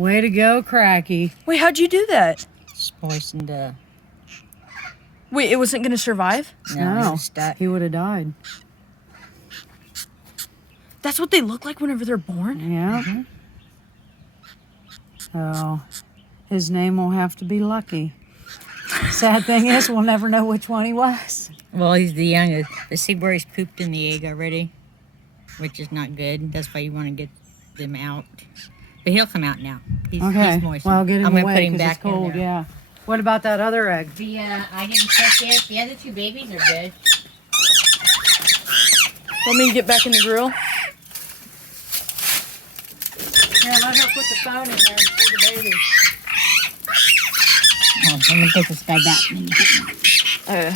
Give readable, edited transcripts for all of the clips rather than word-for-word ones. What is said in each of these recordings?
Way to go, Cracky. Wait, how'd you do that? Just poisoned. Wait, it wasn't gonna survive? No, it was stuck. He would have died. That's what they look like whenever they're born? Yeah. Oh, his name will have to be Lucky. Sad thing is, we'll never know which one he was. Well, he's the youngest. But see where he's pooped in the egg already, which is not good. That's why you want to get them out. But he'll come out now. He's moist. Well, get him I'm gonna away put him 'cause back it's cold. in there. Yeah. What about that other egg? I didn't check yet. The other two babies are good. Want me to get back in the grill? Yeah, let her put the phone in there and see the baby. Oh, I'm gonna take this guy back. And then you get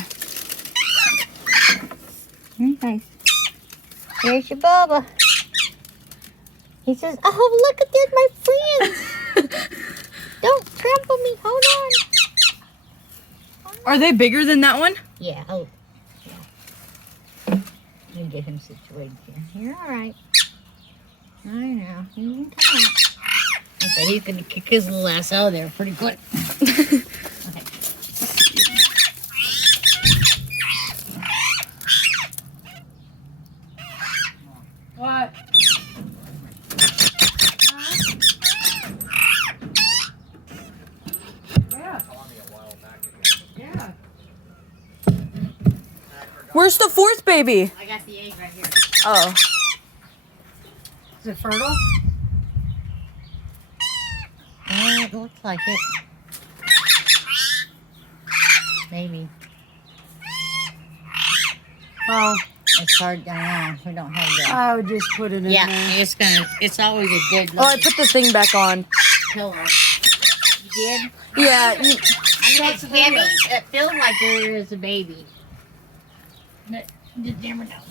him. Nice. Here's your Bubba. He says, "Oh, look at this, my friends. Don't trample me. Hold on." Are they bigger than that one? Yeah. Oh, yeah. Let me get him situated here. You're all right. I know. You can come out. Okay, he's gonna kick his little ass out of there pretty quick. Okay. What? Yeah. Yeah. Where's the fourth baby? I got the egg right here. Oh. Is it fertile? It looks like it. Maybe. Oh, It's hard. I know. We don't have that. I would just put it in Yeah, there. it's always a good Oh, I little put the thing back on. pillow. You did? Yeah. I mean, it's heavy. It feels like there is a baby. But you just never know.